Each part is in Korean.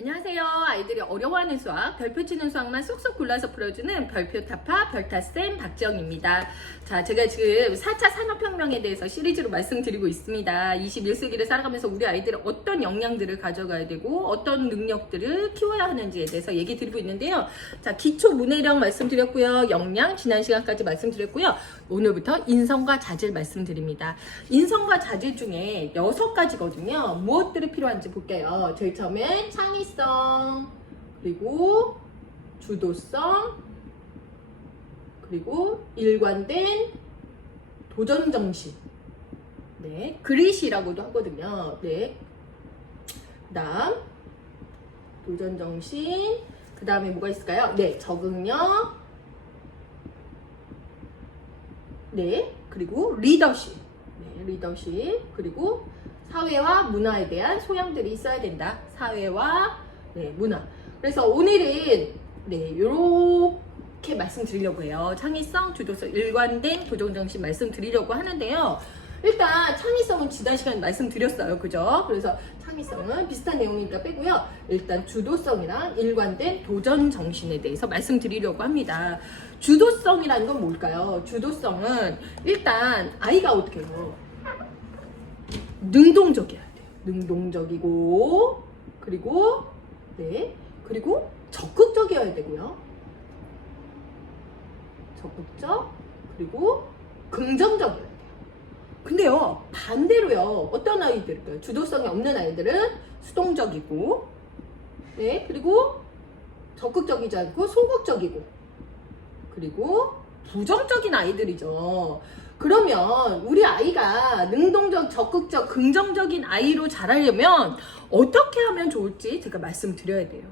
안녕하세요. 아이들이 어려워하는 수학, 별표 치는 수학만 쏙쏙 골라서 풀어주는 별표 타파 별타쌤 박지영입니다. 자, 제가 지금 4차 산업혁명에 대해서 시리즈로 말씀드리고 있습니다. 21세기를 살아가면서 우리 아이들이 어떤 역량들을 가져가야 되고 어떤 능력들을 키워야 하는지에 대해서 얘기 드리고 있는데요. 자, 기초 문해력 말씀드렸고요. 역량 지난 시간까지 말씀드렸고요. 오늘부터 인성과 자질 말씀드립니다. 인성과 자질 중에 6가지거든요. 무엇들이 필요한지 볼게요. 제일 처음엔 창의성, 그리고 주도성, 그리고 일관된 도전정신. 네, 그릿이라고도 하거든요. 네. 그 다음, 도전정신. 그 다음에 뭐가 있을까요? 네, 적응력. 네, 그리고 리더십. 네, 리더십. 그리고 사회와 문화에 대한 소양들이 있어야 된다. 사회와 문화. 그래서 오늘은 요렇게 말씀드리려고 해요. 창의성, 주도성, 일관된 도전정신 말씀드리려고 하는데요. 일단 창의성은 지난 시간에 말씀드렸어요. 그죠? 그래서 창의성은 비슷한 내용이니까 빼고요. 일단 주도성이랑 일관된 도전정신에 대해서 말씀드리려고 합니다. 주도성이라는 건 뭘까요? 주도성은 일단 아이가 어떻게 해요? 능동적이어야 돼요. 능동적이고 그리고 적극적이어야 되고요. 적극적 그리고 긍정적이어야 돼요. 근데요, 반대로요, 어떤 아이들일까요? 주도성이 없는 아이들은 수동적이고, 네, 그리고 적극적이지 않고 소극적이고, 그리고 부정적인 아이들이죠. 그러면 우리 아이가 능동적, 적극적, 긍정적인 아이로 자라려면 어떻게 하면 좋을지 제가 말씀드려야 돼요.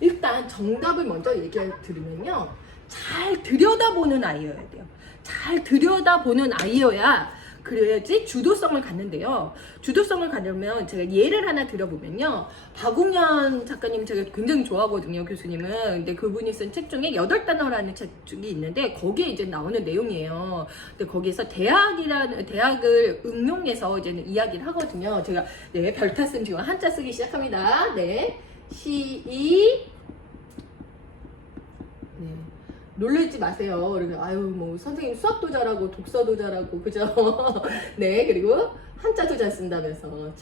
일단 정답을 먼저 얘기해 드리면요, 잘 들여다보는 아이여야 돼요. 잘 들여다보는 아이여야 그래야지 주도성을 갖는데요. 주도성을 갖려면 제가 예를 하나 들어보면요. 박웅현 작가님 제가 굉장히 좋아하거든요, 교수님은. 근데 그분이 쓴 책 중에 8단어라는 책이 있는데 거기에 이제 나오는 내용이에요. 근데 거기에서 대학을 응용해서 이제는 이야기를 하거든요. 제가 별타쓴 지금 한자 쓰기 시작합니다. 네. 놀라지 마세요. 그러면 아유 뭐 선생님 수학도 잘하고 독서도 잘하고 그죠? 네, 그리고 한자도 잘 쓴다면서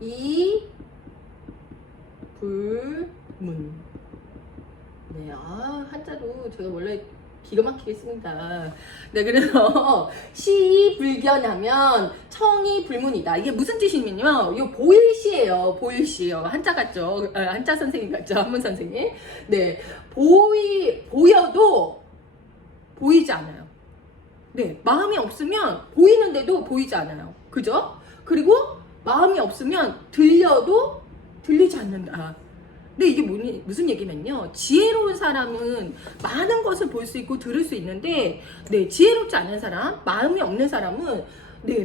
이불문. 네, 한자도 제가 원래 기가 막히게 씁니다. 네, 그래서 시불견하면 청이 불문이다. 이게 무슨 뜻이냐면요, 이거 보일시예요. 보일시요. 한자 같죠? 한자 선생님 같죠? 한문 선생님. 네, 보여도 보이지 않아요. 네, 마음이 없으면 보이는데도 보이지 않아요. 그죠? 그리고 마음이 없으면 들려도 들리지 않는다. 근데 이게 무슨 얘기냐면요, 지혜로운 사람은 많은 것을 볼 수 있고 들을 수 있는데, 지혜롭지 않은 사람, 마음이 없는 사람은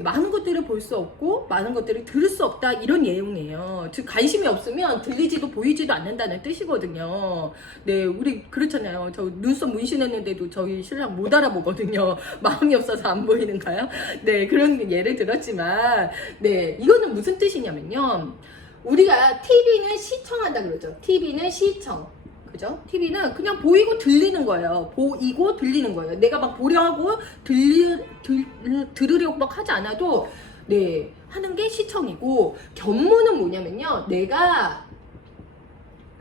많은 것들을 볼 수 없고 많은 것들을 들을 수 없다, 이런 내용이에요. 즉 관심이 없으면 들리지도 보이지도 않는다는 뜻이거든요. 네, 우리 그렇잖아요. 저 눈썹 문신했는데도 저희 신랑 못 알아보거든요. 마음이 없어서 안 보이는가요? 네, 그런 예를 들었지만, 이거는 무슨 뜻이냐면요, 우리가 TV는 시청한다 그러죠. TV는 시청. 그죠? TV는 그냥 보이고 들리는 거예요. 보이고 들리는 거예요. 내가 막 보려 하고 들으려고 막 하지 않아도 하는 게 시청이고, 견문은 뭐냐면요, 내가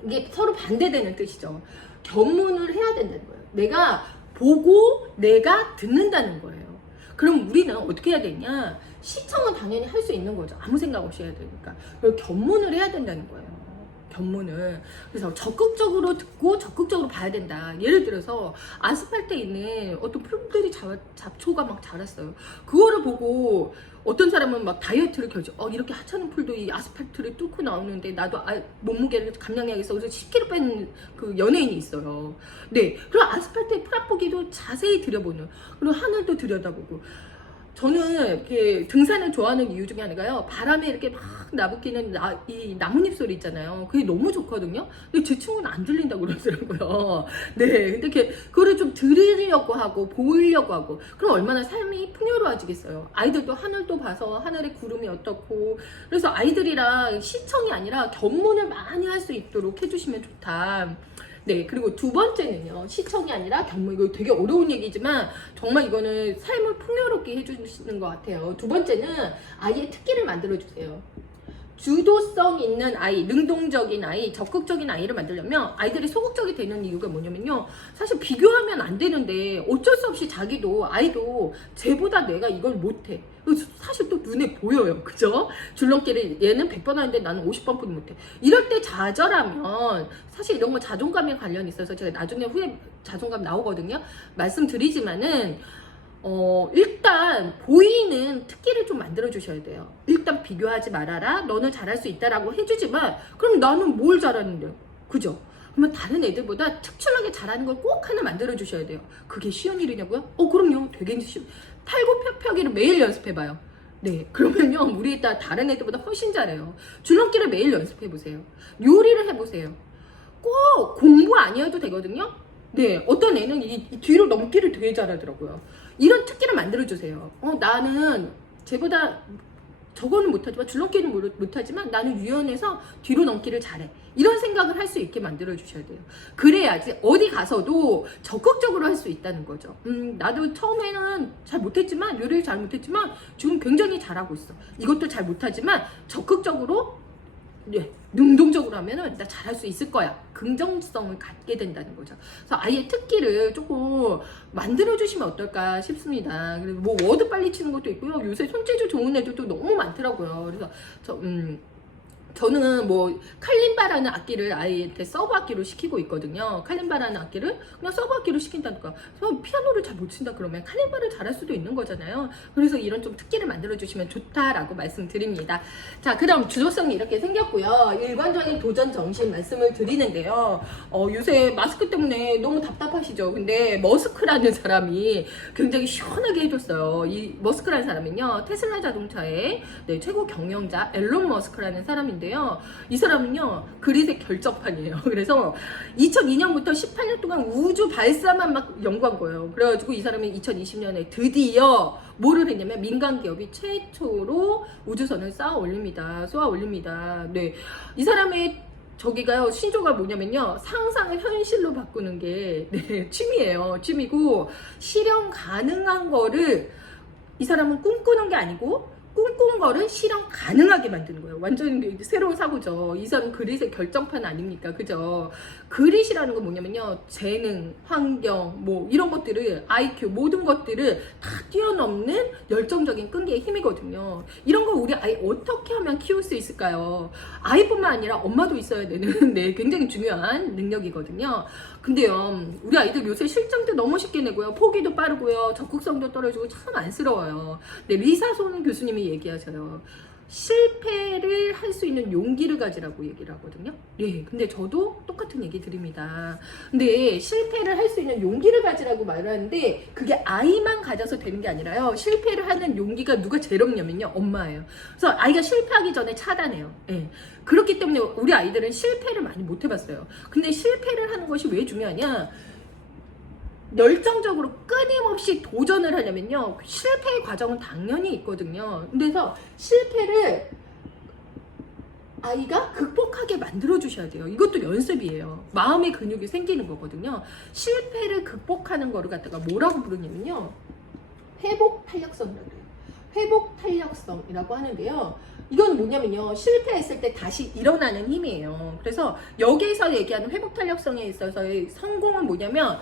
이게 서로 반대되는 뜻이죠. 견문을 해야 된다는 거예요. 내가 보고 내가 듣는다는 거예요. 그럼 우리는 어떻게 해야 되냐? 시청은 당연히 할 수 있는 거죠. 아무 생각 없이 해야 되니까. 그리고 견문을 해야 된다는 거예요. 견문을. 그래서 적극적으로 듣고 적극적으로 봐야 된다. 예를 들어서 아스팔트에 있는 어떤 풀들이 잡초가 막 자랐어요. 그거를 보고 어떤 사람은 막 다이어트를 결정, 이렇게 하찮은 풀도 이 아스팔트를 뚫고 나오는데 나도 몸무게를 감량해야겠어. 그래서 10kg 뺀 그 연예인이 있어요. 네. 그리고 아스팔트의 풀 앞보기도 자세히 들여보는, 그리고 하늘도 들여다보고, 저는 이렇게 등산을 좋아하는 이유 중에 하나가요. 바람에 이렇게 막 나부끼는 이 나뭇잎 소리 있잖아요. 그게 너무 좋거든요. 근데 제 친구는 안 들린다고 그러더라고요. 네, 근데 그거를 좀 들으려고 하고 보이려고 하고 그럼 얼마나 삶이 풍요로워지겠어요. 아이들도 하늘도 봐서 하늘의 구름이 어떻고 그래서 아이들이랑 시청이 아니라 견문을 많이 할 수 있도록 해주시면 좋다. 네, 그리고 두 번째는요, 시청이 아니라 견문. 이거 되게 어려운 얘기지만 정말 이거는 삶을 풍요롭게 해주시는 것 같아요. 두 번째는 아이의 특기를 만들어주세요. 주도성 있는 아이, 능동적인 아이, 적극적인 아이를 만들려면 아이들이 소극적이 되는 이유가 뭐냐면요, 사실 비교하면 안 되는데 어쩔 수 없이 아이도 쟤보다 내가 이걸 못해. 사실 또 눈에 보여요. 그죠? 줄넘기를 얘는 100번 하는데 나는 50번뿐이 못해. 이럴 때 좌절하면 사실 이런 거 자존감에 관련이 있어서 제가 나중에 후에 자존감 나오거든요. 말씀드리지만은 일단 보이는 특기를 좀 만들어 주셔야 돼요. 일단 비교하지 말아라. 너는 잘할 수 있다라고 해주지만 그럼 나는 뭘 잘하는데요? 그죠? 그러면 다른 애들보다 특출나게 잘하는 걸 꼭 하나 만들어 주셔야 돼요. 그게 쉬운 일이냐고요? 그럼요. 되게 쉬운. 탈구펴펴기를 매일 연습해봐요. 네, 그러면요 우리 다른 애들보다 훨씬 잘해요. 줄넘기를 매일 연습해보세요. 요리를 해보세요. 꼭 공부 아니어도 되거든요. 네, 어떤 애는 이 뒤로 넘기를 되게 잘하더라고요. 이런 특기를 만들어주세요. 나는 쟤보다 저거는 못하지만 줄넘기는 못하지만 나는 유연해서 뒤로 넘기를 잘해. 이런 생각을 할 수 있게 만들어 주셔야 돼요. 그래야지 어디 가서도 적극적으로 할 수 있다는 거죠. 나도 처음에는 잘 못했지만 요리를 잘 못했지만 지금 굉장히 잘하고 있어. 이것도 잘 못하지만 적극적으로 능동적으로 하면은 나 잘할 수 있을 거야. 긍정성을 갖게 된다는 거죠. 그래서 아이의 특기를 조금 만들어주시면 어떨까 싶습니다. 그리고 뭐 워드 빨리 치는 것도 있고요. 요새 손재주 좋은 애들도 너무 많더라고요. 그래서 저는 뭐 칼림바라는 악기를 아이한테 서브 악기로 시키고 있거든요. 칼림바라는 악기를 그냥 서브 악기로 시킨다니까. 그래서 피아노를 잘 못 친다 그러면 칼림바를 잘할 수도 있는 거잖아요. 그래서 이런 좀 특기를 만들어 주시면 좋다라고 말씀드립니다. 자, 그럼 주도성이 이렇게 생겼고요. 일관적인 도전 정신 말씀을 드리는데요. 요새 마스크 때문에 너무 답답하시죠? 근데 머스크라는 사람이 굉장히 시원하게 해줬어요. 이 머스크라는 사람은요, 테슬라 자동차의 최고 경영자 앨런 머스크라는 사람인데 이 사람은요 그릿의 결정판이에요. 그래서 2002년부터 18년 동안 우주 발사만 막 연구한 거예요. 그래가지고 이 사람이 2020년에 드디어 뭐를 했냐면 민간 기업이 최초로 우주선을 쏘아 올립니다. 네, 이 사람의 저기가요 신조가 뭐냐면요, 상상을 현실로 바꾸는 게 취미예요. 취미고 실현 가능한 거를 이 사람은 꿈꾸는 게 아니고 꿈꾼 거를 실현 가능하게 만드는 거예요. 완전 새로운 사고죠. 이 사람 그릿의 결정판 아닙니까? 그죠? 그릿이라는 건 뭐냐면요, 재능, 환경, 뭐 이런 것들을 IQ 모든 것들을 다 뛰어넘는 열정적인 끈기의 힘이거든요. 이런 걸 우리 아이 어떻게 하면 키울 수 있을까요? 아이뿐만 아니라 엄마도 있어야 되는 굉장히 중요한 능력이거든요. 근데요, 우리 아이들 요새 실증도 너무 쉽게 내고요, 포기도 빠르고요, 적극성도 떨어지고 참 안쓰러워요. 리사손 교수님이 얘기하셔요. 실패를 할 수 있는 용기를 가지라고 얘기를 하거든요. 네, 근데 저도 똑같은 얘기 드립니다. 근데 실패를 할 수 있는 용기를 가지라고 말을 하는데 그게 아이만 가져서 되는 게 아니라요, 실패를 하는 용기가 누가 제일 없냐면요, 엄마예요. 그래서 아이가 실패하기 전에 차단해요. 네. 그렇기 때문에 우리 아이들은 실패를 많이 못 해봤어요. 근데 실패를 하는 것이 왜 중요하냐, 열정적으로 끊임없이 도전을 하려면요, 실패의 과정은 당연히 있거든요. 그래서 실패를 아이가 극복하게 만들어 주셔야 돼요. 이것도 연습이에요. 마음의 근육이 생기는 거거든요. 실패를 극복하는 거를 갖다가 뭐라고 부르냐면요, 회복 탄력성이라고 해요. 회복 탄력성이라고 하는데요, 이건 뭐냐면요, 실패했을 때 다시 일어나는 힘이에요. 그래서 여기에서 얘기하는 회복 탄력성에 있어서의 성공은 뭐냐면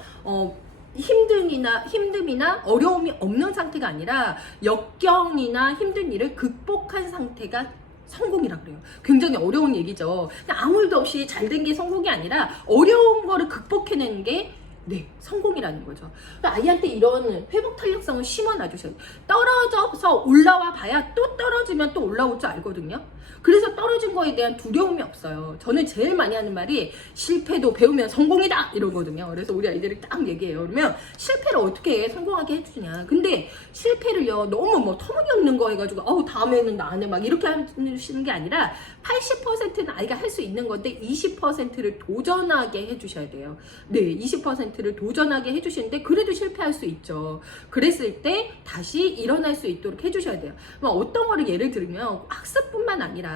힘듦이나 어려움이 없는 상태가 아니라 역경이나 힘든 일을 극복한 상태가 성공이라고 그래요. 굉장히 어려운 얘기죠. 아무 일도 없이 잘 된 게 성공이 아니라 어려운 거를 극복해내는 게 네, 성공이라는 거죠. 그러니까 아이한테 이런 회복 탄력성을 심어 놔주셔야 돼요. 떨어져서 올라와 봐야 또 떨어지면 또 올라올 줄 알거든요. 그래서 떨어진 거에 대한 두려움이 없어요. 저는 제일 많이 하는 말이 실패도 배우면 성공이다 이러거든요. 그래서 우리 아이들이 딱 얘기해요. 그러면 실패를 어떻게 성공하게 해주냐. 근데 실패를요 너무 뭐 터무니없는 거 해가지고 다음에는 나 안 해 막 이렇게 하시는 게 아니라 80%는 아이가 할 수 있는 건데 20%를 도전하게 해주셔야 돼요. 네, 20%를 도전하게 해주시는데 그래도 실패할 수 있죠. 그랬을 때 다시 일어날 수 있도록 해주셔야 돼요. 어떤 거를 예를 들면 학습뿐만 아니라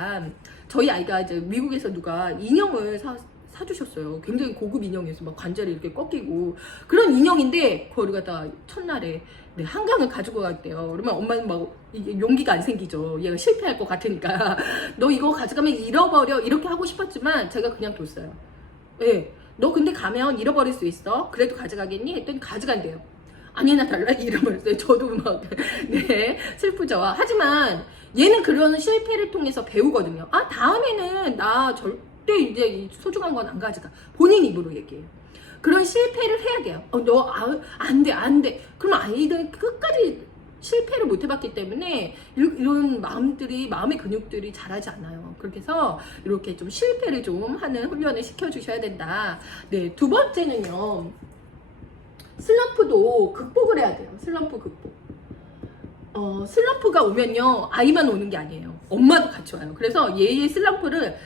저희 아이가 이제 미국에서 누가 인형을 사주셨어요. 굉장히 고급 인형이어서 막 관절이 이렇게 꺾이고 그런 인형인데 그걸 갖다 첫날에 네, 한강을 가지고 갔대요. 그러면 엄마는 막 이게 용기가 안 생기죠. 얘가 실패할 것 같으니까 너 이거 가져가면 잃어버려 이렇게 하고 싶었지만 제가 그냥 뒀어요. 네, 너 근데 가면 잃어버릴 수 있어. 그래도 가져가겠니? 했더니 가져간대요. 아니나 달라 잃어버렸어요. 저도 막 네, 슬프죠. 하지만 얘는 그런 실패를 통해서 배우거든요. 다음에는 나 절대 이제 이 소중한 건 안 가져가. 본인 입으로 얘기해요. 그런 실패를 해야 돼요. 안 돼, 안 돼. 그럼 아이들은 끝까지 실패를 못 해봤기 때문에 이런 마음의 근육들이 자라지 않아요. 그렇게 해서 이렇게 좀 실패를 좀 하는 훈련을 시켜주셔야 된다. 네, 두 번째는요. 슬럼프도 극복을 해야 돼요. 슬럼프 극복. 슬럼프가 오면요. 아이만 오는 게 아니에요. 엄마도 같이 와요. 그래서 얘의 슬럼프를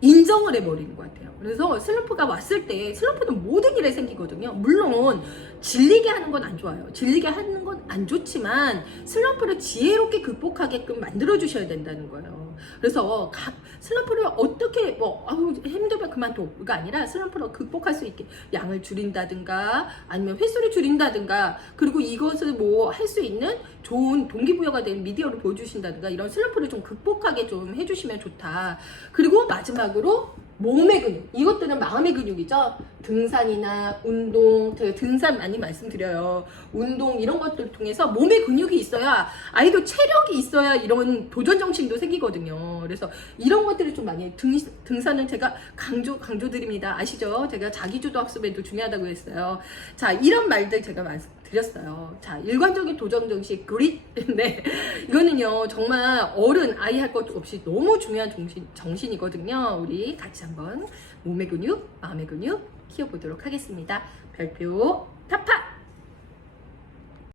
인정을 해버리는 것 같아요. 그래서 슬럼프가 왔을 때 슬럼프는 모든 일에 생기거든요. 물론 질리게 하는 건 안 좋아요. 질리게 하는 건 안 좋지만 슬럼프를 지혜롭게 극복하게끔 만들어 주셔야 된다는 거예요. 그래서 슬럼프를 어떻게 힘들면 그만둬가 아니라 슬럼프를 극복할 수 있게 양을 줄인다든가 아니면 횟수를 줄인다든가 그리고 이것을 할 수 있는 좋은 동기부여가 되는 미디어를 보여주신다든가 이런 슬럼프를 좀 극복하게 좀 해주시면 좋다. 그리고 마지막으로 몸의 근육, 이것들은 마음의 근육이죠. 등산이나 운동, 제가 등산 많이 말씀드려요. 운동 이런 것들을 통해서 몸의 근육이 있어야 아이도 체력이 있어야 이런 도전 정신도 생기거든요. 그래서 이런 것들을 좀 많이 등산은 제가 강조드립니다. 아시죠? 제가 자기주도 학습에도 중요하다고 했어요. 자, 이런 말들 제가 말씀드렸어요. 자, 일관적인 도전 정신 그릿. 네, 이거는요 정말 어른 아이 할 것도 없이 너무 중요한 정신이거든요. 우리 같이 한번 몸의 근육, 마음의 근육 키워보도록 하겠습니다. 별표 타파.